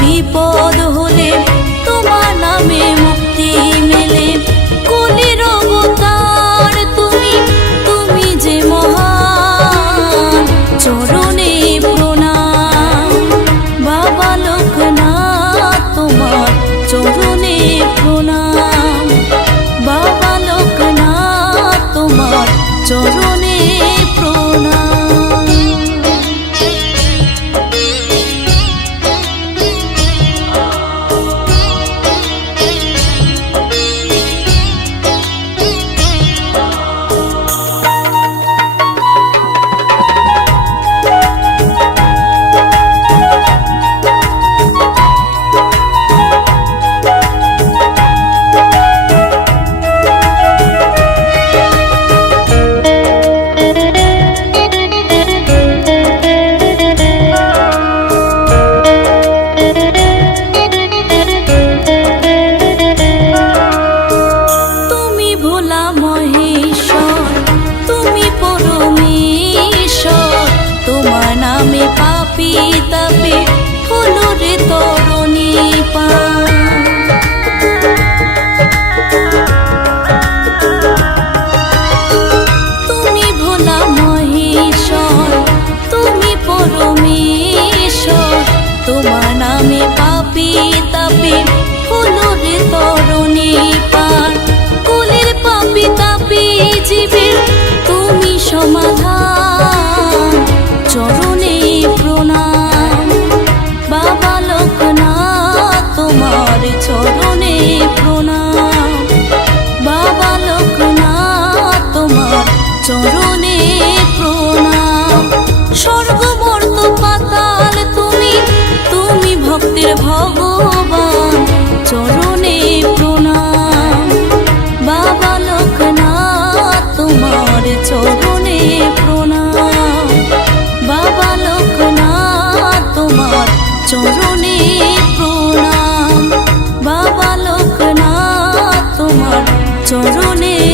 বিপদ হলে তোমার নামে মুক্তি মেলে। কলির অবতার তুমি, তুমি যে মহান, চরণে প্রণাম। বাবা লোকনাথ তোমার চরণে প্রণাম। বাবা লোকনাথ তোমার চরণে প্রণাম। পাপি তাপে হলো রে তরণী পার। তুমি ভোলা মহেশ্বর, তুমি পরমেশ্বর। তোমার নামে পাপি তাপে হলো রে তরণী পার। কুলের পাপি তাপি জীবের তুমি সমাধান, চরণে প্রণাম। বাবা লোকনাথ তোমার চরণে প্রণাম। বাবা লোকনাথ তোমার চরণে প্রণাম। স্বর্গ মর্ত পাতাল তুমি, তুমি ভক্তের ভগবান, চরণে প্রণাম। বাবা লোকনাথ তোমার চরণে প্রণাম। বাবা লোকনাথ তোমার চরণে প্রণাম। বাবা লোকনাথ তোমার চরণে